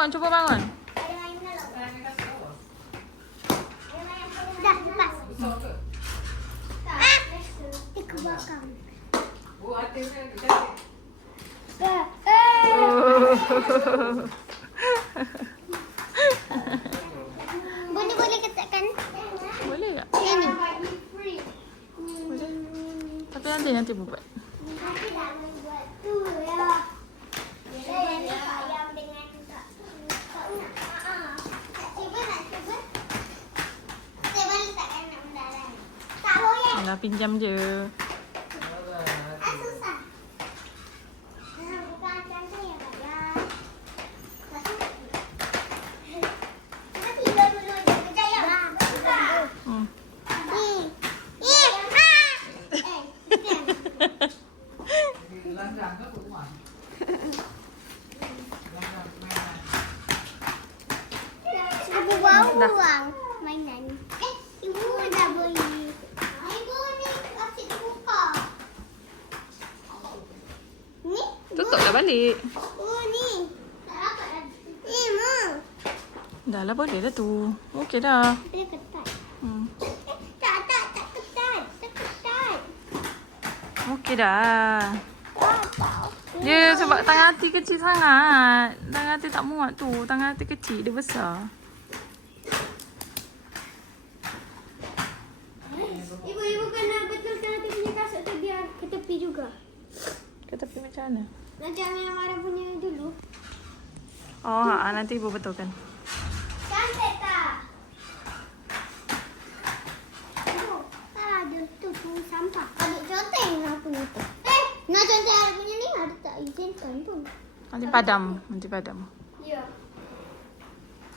bangun, cuba bangun. Dah, lepas. Dia ke belakang. Oh, ada kan? Boleh ketatkan? Boleh tak? Ini. Boleh. Tapi nanti buat. Nanti dah buat tu ya. Dia ayam dengan tak nak. Cuba. Saya boleh takkan nak mendalam. Tak boleh. Alah, pinjam je. Susah. Bukan macam tu ya, Kak ya. Kita tidur dulu je. Kejap ya. Hmm. Landang ke rumah? Landang mainan. Aku buang mainan. Ibu dah beli. Ibu ni asyik buka. Ni? Tutuplah balik. Oh ni. Tak dapat dah. Ni Ma. Dah lah, boleh dah tu. Okey dah. Dia ketat. Hmm. Tak ketat. Tak ketat. Okey dah. Tak. Dia sebab tangan hati kecil sangat. Tangan hati tak muat tu. Tangan hati kecil, dia besar. Ibu kena betulkan nanti punya kasut tu biar ke tepi juga. Ke tepi macam mana? Nanti ambil yang Mara punya dulu. Oh, nanti ibu betulkan. Cantik tak? Oh, ada tu pungut sampah. Adik conteng lah punya tu. Nak conteng adik punya ni ada tak izinkan pun. Nanti padam. Ya.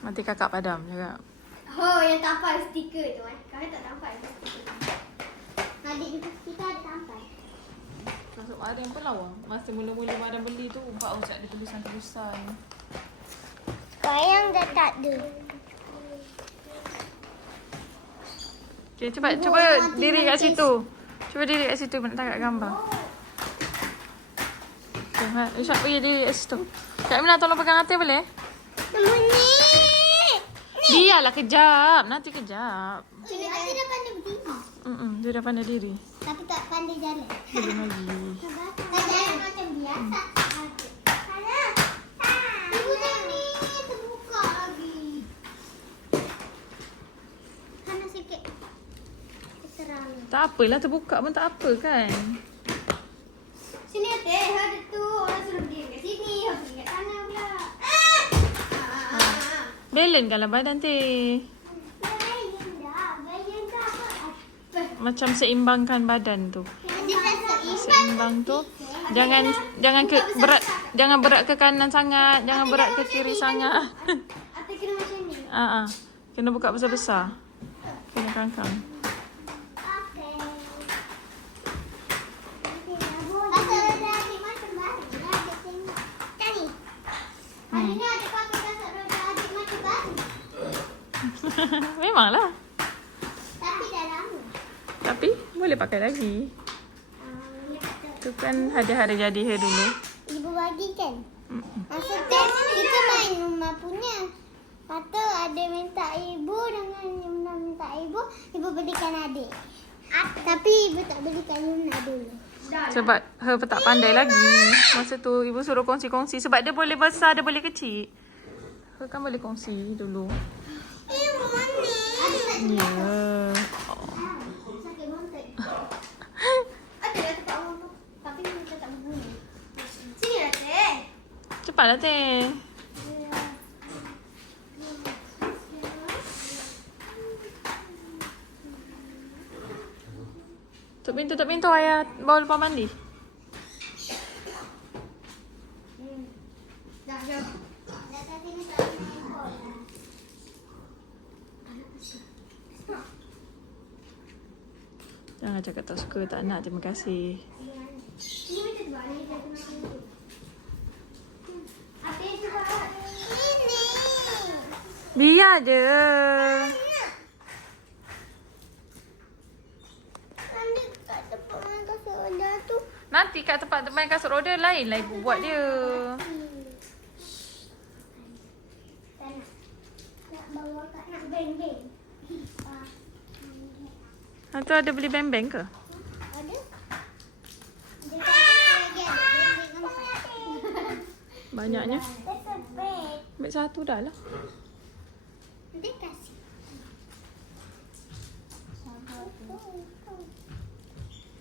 Nanti kakak padam juga. Oh, yang tampal stiker tu Kami tak tampal stiker. Adik kita ada tampal. Masuk Mariam pun lawa. Masa mula-mula Mariam beli tu, Pak Ojak ada tulisan-tulisan. Sekarang dah tak ada. Okay, cuba diri kat situ. Cuba diri kat situ, nak tangkap gambar. Okay, Isyak pergi diri kat situ. Kak Mina tolong pegang hati boleh? Nama ni. Biarlah kejap. Nanti kejap. Nanti dah pandai berdiri. Dia dah pandai diri. Tapi tak pandai jalan. Belum lagi. Tak jalan macam biasa. Sana. Ibu tengok ni terbuka lagi. Sana sikit. Terang. Tak apalah, terbuka pun tak apa kan. Sini Ateh, ada tu orang suruh berdiri kat sini, orang berdiri kat sana pula. Balance kalau badan teh. Macam seimbangkan badan tu. Seimbang tu. Jangan berat ke kanan sangat, jangan berat ke kiri sangat. Atau kena macam ni. Kena buka besar-besar. Kena kangkang. Memanglah. Tapi dah lama. Tapi boleh pakai lagi. Tu kan hari-hari jadi dulu. Ibu bagi kan? Masa tu kita main rumah punya. Kata ada minta ibu dengan Yumna minta ibu belikan adik. Tapi ibu tak belikan Yumna dulu. Sebab her tak pandai lagi. Masa tu ibu suruh kongsi-kongsi. Sebab dia boleh besar, dia boleh kecil. Her kan boleh kongsi dulu. Rumah ni. Ya. Sakit montek. Ada dah tempat orang tu. Tapi kita tak berbunyi. Sini lah Teh. Cepatlah teh. Tutup pintu ayah bawa lepas mandi. Dah jom. Dah tadi ni tak main bola. Jangan cakap tak suka, tak nak, terima kasih. Ini macam tu ni saya kena tunggu. Apa juga ini? Biar je. Nanti kat tempat main kasut roda tu. Nanti kat tempat main kasut roda lain lah ibu buat dia. Atau ada beli beng-beng ke? Ada? Dia lagi ada beg-beg empat. Banyaknya. That's a bag. Ambil satu dah lah. Nanti kasih.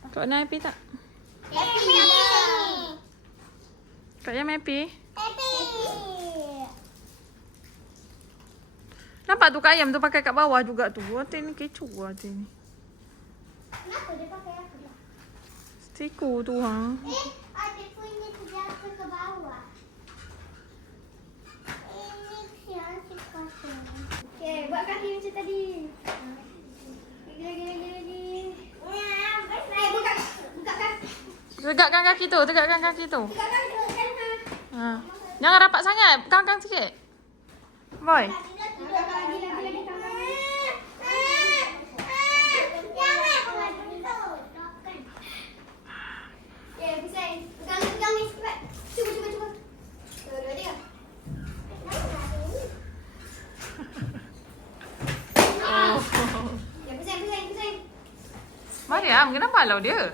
Kau nak happy tak? Happy. Kak Yam happy? Happy. Nampak tu Kak Yam tu pakai kat bawah juga tu. Hati ni kecoh hati ni. Kenapa dia pakai apa lah? Stiker tu ha. Adik punya terjatuh ke bawah. Ini siapa si kosong. Okay, buat kaki macam tadi. Lagi. Buka kaki. Tegakkan kaki tu, tegakkan kaki tu. Buka kaki. Ha. Jangan rapat sangat, kangkang sikit. Boy. Mariam, kenapa halau dia?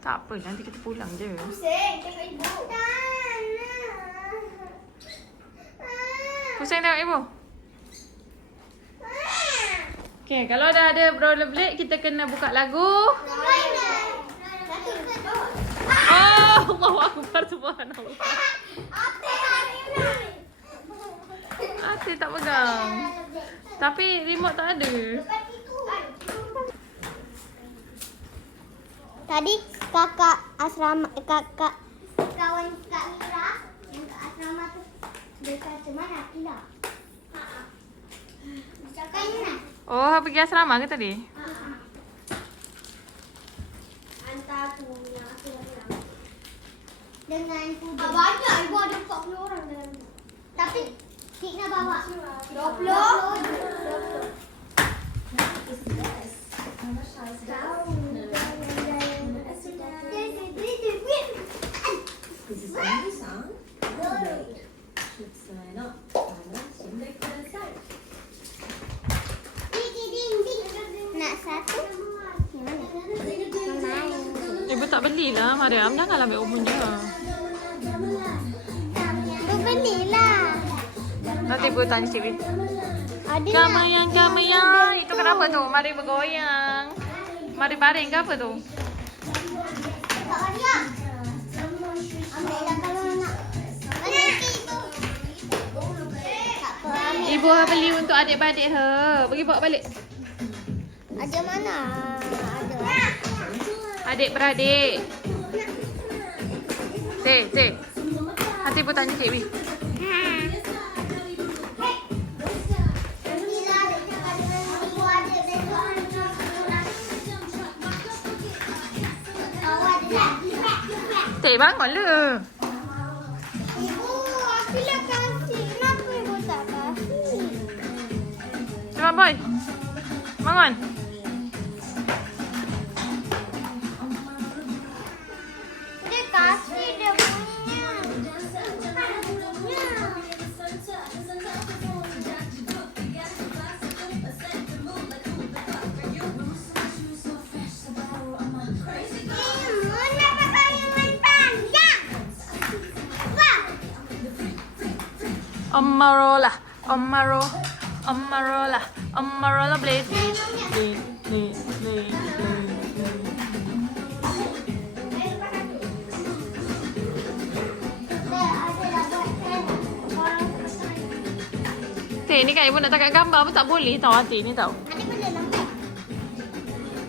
Tak apa, nanti kita pulang je. Pusing tengok ibu. Okay, kalau dah ada rollerblade, kita kena buka lagu. Oh, Allahu Akbar, subhanallah. Atik tak pegang. Tapi remote tak ada. Tadi kakak asrama, kakak kawan Kak Mira yang kat asrama tu dia kata mana Akila? Cakap mana? Oh, pergi asrama ke tadi? Hantar tu yang aku bilang. Dengan puding. Banyak ibu ada 40 orang dalam tu. Tapi Cik nak bawa 20. Nak satu? Ibu tak belilah, Mariam. Janganlah ambil umum dia. Belilah. Nanti ibu tanya Cik Win. Ada Kamayang, kamayang. Itu kenapa tu? Mari bergoyang. Mari baring ke apa tu? Kak Maria. Ambil lah kalau nak. Mana ibu? Tak apa. Ibu beli untuk adik-beradik he. Pergi bawa balik. Ada mana? Ada. Adik-beradik. Teh. Nanti ibu tanya Cik Win. Teh, bangunlah. Ibu, aku nak kasih. Kenapa ibu tak kasih? Cepat, boy. Bangun. Dia kasih dia punya. Mana pakai yang panjang? Wah. Omarola, blade. Teh, ni kan ibu nak tangkap gambar pun tak boleh tau hati ni tau. Adik